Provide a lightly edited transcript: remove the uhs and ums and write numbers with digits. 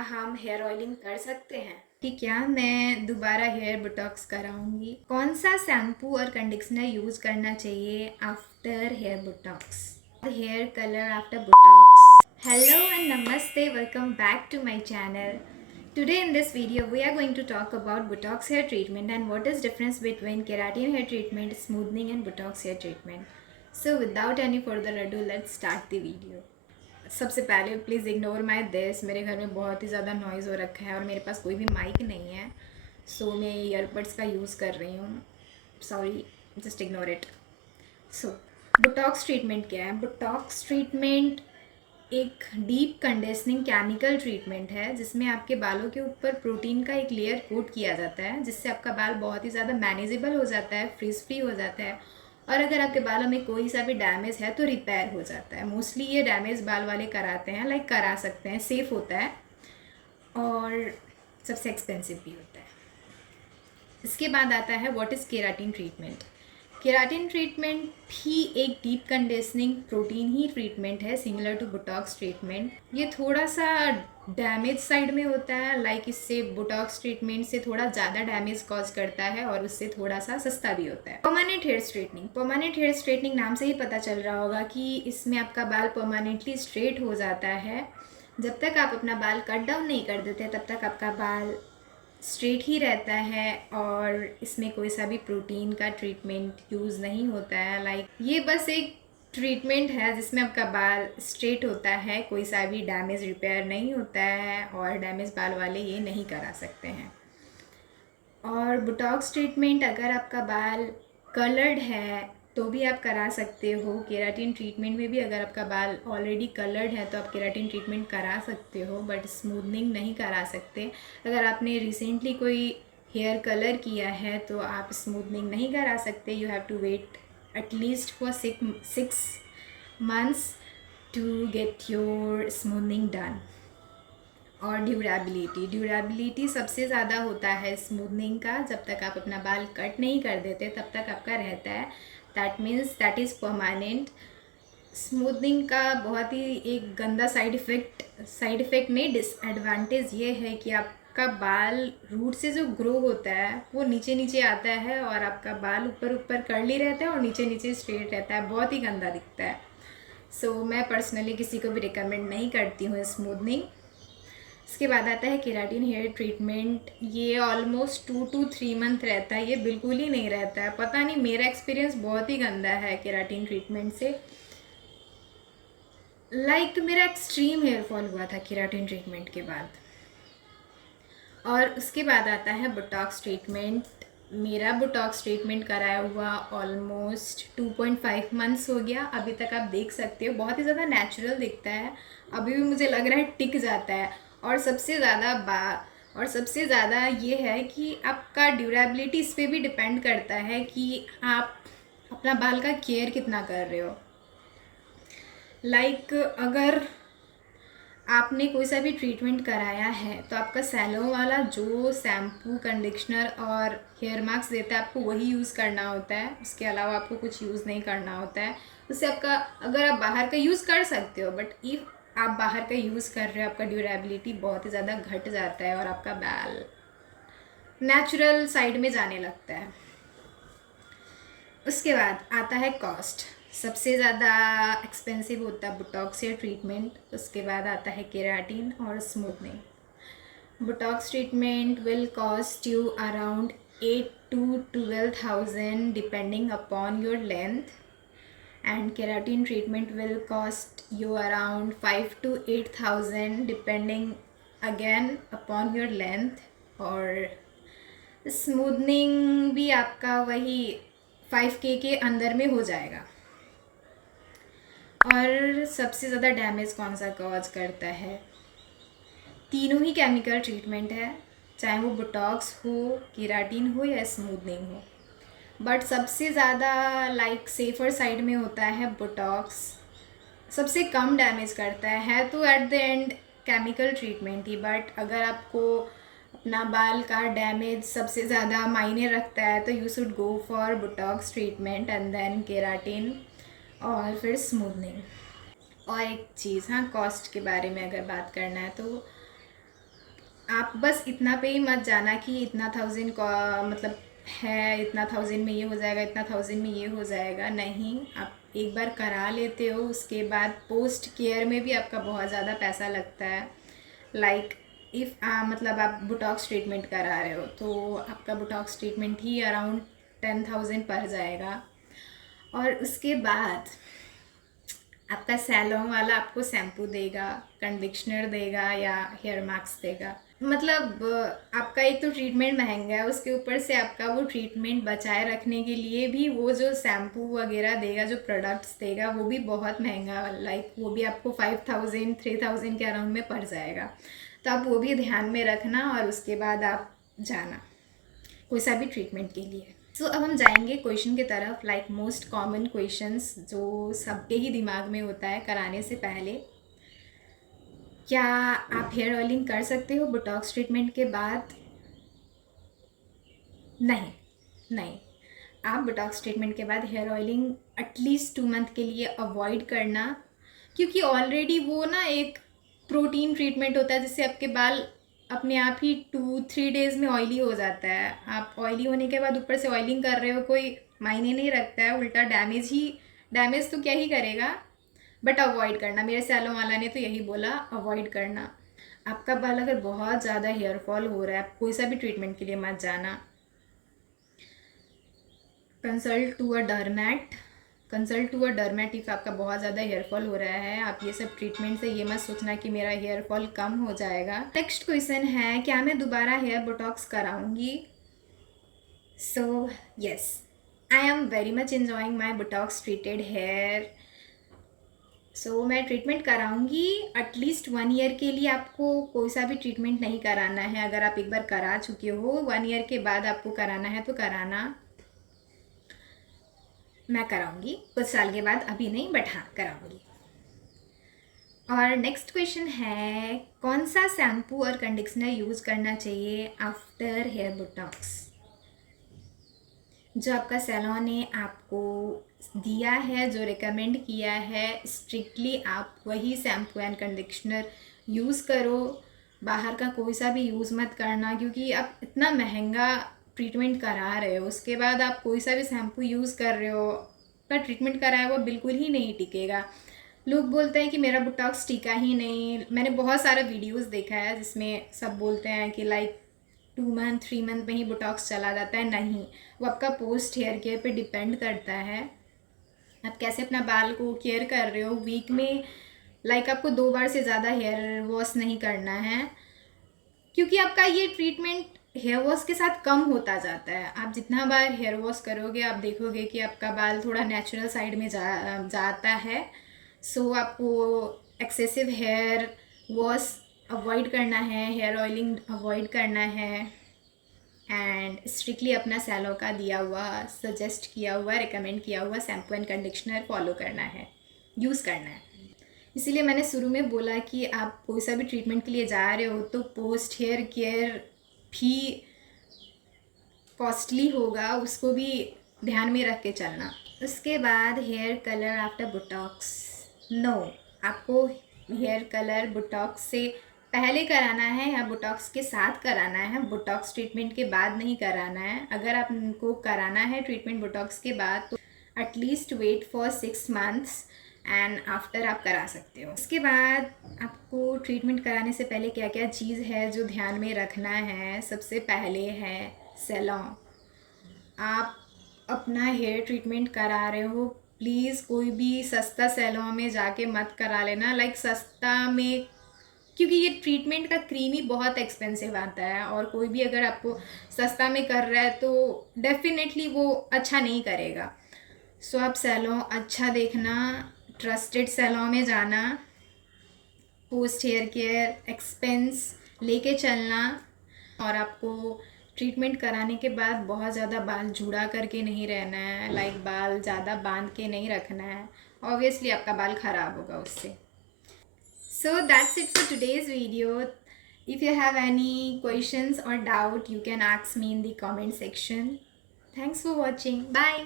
हम hair oiling कर सकते हैं? कि क्या मैं दोबारा हेयर बोटॉक्स कराऊंगी? कौन सा शैम्पू और कंडीशनर यूज करना चाहिए after hair botox? Hair colour after botox. Hello and namaste, welcome back to my channel. Today in this video we are going to talk about botox hair treatment and what is difference between keratin hair treatment, smoothing and botox hair treatment. So without any further ado, let's start the video. सबसे पहले please ignore my this. मेरे घर में बहुत ही ज़्यादा noise हो रखा है और मेरे पास कोई भी माइक नहीं है, सो मैं ईयरबड्स का यूज़ कर रही हूँ. Sorry, just ignore it. So Botox treatment क्या है? बोटॉक्स ट्रीटमेंट एक डीप कंडीशनिंग केमिकल ट्रीटमेंट है जिसमें आपके बालों के ऊपर प्रोटीन का एक लेयर कोट किया जाता है, जिससे आपका बाल बहुत ही ज़्यादा मैनेजेबल हो जाता है, फ्रीज फ्री हो जाता है. और अगर आपके बालों में कोई सा भी डैमेज है तो रिपेयर हो जाता है. मोस्टली ये डैमेज बाल वाले कराते हैं, लाइक करा सकते हैं, सेफ़ होता है और सबसे एक्सपेंसिव भी होता है. इसके बाद आता है what is keratin treatment. Keratin treatment भी एक डीप कंडीशनिंग प्रोटीन ही ट्रीटमेंट है, सिमिलर टू बोटॉक्स ट्रीटमेंट. ये थोड़ा सा डैमेज साइड में होता है, लाइक इससे बोटॉक्स ट्रीटमेंट से थोड़ा ज़्यादा डैमेज कॉज करता है और उससे थोड़ा सा सस्ता भी होता है. Permanent hair straightening. Permanent hair straightening नाम से ही पता चल रहा होगा कि इसमें आपका बाल परमानेंटली स्ट्रेट हो जाता है. जब तक आप अपना बाल कट डाउन नहीं कर देते तब तक आपका बाल स्ट्रेट ही रहता है और इसमें कोई सा भी प्रोटीन का ट्रीटमेंट यूज़ नहीं होता है. लाइक ये बस एक ट्रीटमेंट है जिसमें आपका बाल स्ट्रेट होता है, कोई सा भी डैमेज रिपेयर नहीं होता है और डैमेज बाल वाले ये नहीं करा सकते हैं. और बोटॉक्स ट्रीटमेंट अगर आपका बाल कलर्ड है तो भी आप करा सकते हो. केराटिन ट्रीटमेंट में भी अगर आपका बाल ऑलरेडी कलर्ड है तो आप केराटिन ट्रीटमेंट करा सकते हो, बट स्मूथनिंग नहीं करा सकते. अगर आपने रिसेंटली कोई हेयर कलर किया है तो आप स्मूथनिंग नहीं करा सकते. You have to wait at least for 6 months to get your smoothening done. और ड्यूरेबिलिटी सबसे ज़्यादा होता है स्मूथनिंग का. जब तक आप अपना बाल कट नहीं कर देते तब तक आपका रहता है. That means that is permanent. Smoothening का बहुत ही एक गंदा साइड इफ़ेक्ट नहीं, डिसएडवांटेज ये है कि आपका बाल रूट से जो ग्रो होता है वो नीचे नीचे आता है और आपका बाल ऊपर ऊपर कर्ली रहता है और नीचे नीचे स्ट्रेट रहता है, बहुत ही गंदा दिखता है. सो मैं पर्सनली किसी को भी रिकमेंड नहीं करती हूँ स्मूथनिंग. इसके बाद आता है केराटिन हेयर ट्रीटमेंट. ये ऑलमोस्ट 2 to 3 मंथ रहता है, ये बिल्कुल ही नहीं रहता है. पता नहीं, मेरा एक्सपीरियंस बहुत ही गंदा है केराटिन ट्रीटमेंट से. लाइक मेरा एक्सट्रीम हेयर फॉल हुआ था केराटिन ट्रीटमेंट के बाद. और उसके बाद आता है बोटॉक्स ट्रीटमेंट. मेरा बोटॉक्स ट्रीटमेंट कराया हुआ ऑलमोस्ट 2.5 मंथ्स हो गया. अभी तक आप देख सकते हो बहुत ही ज़्यादा नेचुरल दिखता है. अभी भी मुझे लग रहा है टिक जाता है. और सबसे ज़्यादा ये है कि आपका ड्यूरेबिलिटी इस पर भी डिपेंड करता है कि आप अपना बाल का केयर कितना कर रहे हो. लाइक अगर आपने कोई सा भी ट्रीटमेंट कराया है तो आपका सैलून वाला जो शैम्पू, कंडीशनर और हेयर मास्क देता है आपको वही यूज़ करना होता है. उसके अलावा आपको कुछ यूज़ नहीं करना होता है. उससे आपका, अगर आप बाहर का यूज़ कर सकते हो, बट इफ़ आप बाहर का यूज़ कर रहे हो आपका ड्यूरेबिलिटी बहुत ही ज़्यादा घट जाता है और आपका बाल नेचुरल साइड में जाने लगता है. उसके बाद आता है कॉस्ट. सबसे ज़्यादा एक्सपेंसिव होता है बोटॉक्स हेयर ट्रीटमेंट. उसके बाद आता है केराटिन और smoothening. Botox treatment will cost you around 8 to 12,000 depending upon your length. And keratin treatment will cost you around 5 to 8,000 depending again upon your length. और स्मूथनिंग भी आपका वही 5K के अंदर में हो जाएगा. और सबसे ज़्यादा डैमेज कौन सा कॉज करता है? तीनों ही केमिकल ट्रीटमेंट है, चाहे वो बोटॉक्स हो, केराटिन हो या स्मूथनिंग हो. बट सबसे ज़्यादा लाइक सेफर साइड में होता है बोटॉक्स. सबसे कम डैमेज करता है तो at the end chemical treatment he. But अगर आपको अपना बाल का डैमेज सबसे ज़्यादा मायने रखता है तो you should go for botox treatment and then keratin और फिर स्मूथनिंग. और एक चीज़, हाँ, कॉस्ट के बारे में अगर बात करना है तो आप बस इतना पे ही मत जाना कि इतना 1000 का मतलब है, इतना 1000 में ये हो जाएगा, इतना 1000 में ये हो जाएगा। नहीं, आप एक बार करा लेते हो, उसके बाद पोस्ट केयर में भी आपका बहुत ज़्यादा पैसा लगता है। लाइक इफ़ मतलब आप बुटॉक्स ट्रीटमेंट करा रहे हो तो आपका बुटॉक्स ट्रीटमेंट ही अराउंड 10,000 पड़ जाएगा। और उसके बाद आपका सैलून वाला आपको शैम्पू देगा, कंडीशनर देगा या हेयर मास्क देगा। मतलब आपका एक तो ट्रीटमेंट महंगा है, उसके ऊपर से आपका वो ट्रीटमेंट बचाए रखने के लिए भी वो जो शैम्पू वगैरह देगा, जो प्रोडक्ट्स देगा, वो भी बहुत महंगा। लाइक वो भी आपको 5,000 3,000 के अराउंड में पड़ जाएगा। तो आप वो भी ध्यान में रखना और उसके बाद आप जाना कोई सा भी ट्रीटमेंट के लिए। सो अब हम जाएंगे क्वेश्चन की तरफ। लाइक मोस्ट कॉमन क्वेश्चंस जो सबके ही दिमाग में होता है कराने से पहले, क्या आप हेयर ऑयलिंग कर सकते हो बोटॉक्स ट्रीटमेंट के बाद? नहीं, नहीं, आप बोटॉक्स ट्रीटमेंट के बाद हेयर ऑयलिंग एटलीस्ट 2 मंथ के लिए अवॉइड करना, क्योंकि ऑलरेडी वो ना एक प्रोटीन ट्रीटमेंट होता है जिससे आपके बाल अपने आप ही 2-3 डेज़ में ऑयली हो जाता है। आप ऑयली होने के बाद ऊपर से ऑयलिंग कर रहे हो, कोई मायने नहीं रखता है, उल्टा डैमेज तो क्या ही करेगा। बट अवॉइड करना, मेरे सैलून वाला ने तो यही बोला, अवॉइड करना। आपका बाल अगर बहुत ज़्यादा हेयर फॉल हो रहा है, आप कोई सा भी ट्रीटमेंट के लिए मत जाना। Consult to a dermat if आपका बहुत ज़्यादा हेयर फॉल हो रहा है। आप ये सब ट्रीटमेंट से ये मत सोचना कि मेरा हेयर फॉल कम हो जाएगा। नेक्स्ट क्वेश्चन है, क्या मैं दोबारा हेयर बोटॉक्स कराऊंगी? So yes, I am very much enjoying my Botox treated hair. So मैं ट्रीटमेंट कराऊंगी एटलीस्ट 1 ईयर के लिए। आपको कोई सा भी ट्रीटमेंट नहीं कराना है। अगर आप एक बार करा चुके हो, 1 ईयर के बाद आपको कराना है तो कराना। मैं कराऊंगी कुछ साल के बाद, अभी नहीं, बट हाँ कराऊंगी। और नेक्स्ट क्वेश्चन है, कौन सा शैम्पू और कंडीशनर यूज़ करना चाहिए आफ्टर हेयर बोटॉक्स? जो आपका सैलून ने आपको दिया है, जो रिकमेंड किया है, स्ट्रिक्टली आप वही शैम्पू एंड कंडीशनर यूज़ करो। बाहर का कोई सा भी यूज़ मत करना, क्योंकि आप इतना महंगा ट्रीटमेंट करा रहे हो, उसके बाद आप कोई सा भी शैम्पू यूज़ कर रहे हो, पर ट्रीटमेंट कराया वो बिल्कुल ही नहीं टिकेगा। लोग बोलते हैं कि मेरा बोटॉक्स टिका ही नहीं। मैंने बहुत सारा वीडियोस देखा है जिसमें सब बोलते हैं कि लाइक 2 मंथ 3 मंथ में ही बोटॉक्स चला जाता है। नहीं, वो आपका पोस्ट हेयर केयर पे डिपेंड करता है, आप कैसे अपना बाल को केयर कर रहे हो। वीक में लाइक आपको 2 बार से ज़्यादा हेयर वॉश नहीं करना है, क्योंकि आपका ये ट्रीटमेंट हेयर वॉश के साथ कम होता जाता है। आप जितना बार हेयर वॉश करोगे, आप देखोगे कि आपका बाल थोड़ा नेचुरल साइड में जाता है। सो आपको एक्सेसिव हेयर वॉश अवॉइड करना है, हेयर ऑयलिंग अवॉइड करना है, एंड स्ट्रिक्टली अपना सैलो का दिया हुआ, सजेस्ट किया हुआ, रिकमेंड किया हुआ शैम्पू एंड कंडीशनर फॉलो करना है, यूज़ करना है। इसीलिए मैंने शुरू में बोला कि आप कोई सा भी ट्रीटमेंट के लिए जा रहे हो तो पोस्ट हेयर केयर भी कॉस्टली होगा, उसको भी ध्यान में रख के चलना। उसके बाद hair colour after Botox, no, आपको हेयर कलर बोटॉक्स से पहले कराना है या बोटॉक्स के साथ कराना है, बोटॉक्स ट्रीटमेंट के बाद नहीं कराना है। अगर आपको कराना है ट्रीटमेंट बोटॉक्स के बाद तो at least wait for 6 months and after आप करा सकते हो। उसके बाद आपको ट्रीटमेंट कराने से पहले क्या क्या चीज़ है जो ध्यान में रखना है? सबसे पहले है सैलून। आप अपना हेयर ट्रीटमेंट करा रहे हो, प्लीज़ कोई भी सस्ता सैलून में जाके मत करा लेना। लाइक सस्ता में, क्योंकि ये ट्रीटमेंट का क्रीम ही बहुत एक्सपेंसिव आता है, और कोई भी अगर आपको सस्ता में कर रहा है तो डेफिनेटली वो अच्छा नहीं करेगा। सो आप सैलून अच्छा देखना, ट्रस्टेड सैलून में जाना, पोस्ट हेयर केयर एक्सपेंस लेके चलना, और आपको ट्रीटमेंट कराने के बाद बहुत ज़्यादा बाल जुड़ा करके नहीं रहना है। लाइक बाल ज़्यादा बांध के नहीं रखना है, ऑब्वियसली आपका बाल ख़राब होगा उससे। So that's it for today's video. If you have any questions or doubt, you can ask me in the comment section. Thanks for watching. Bye.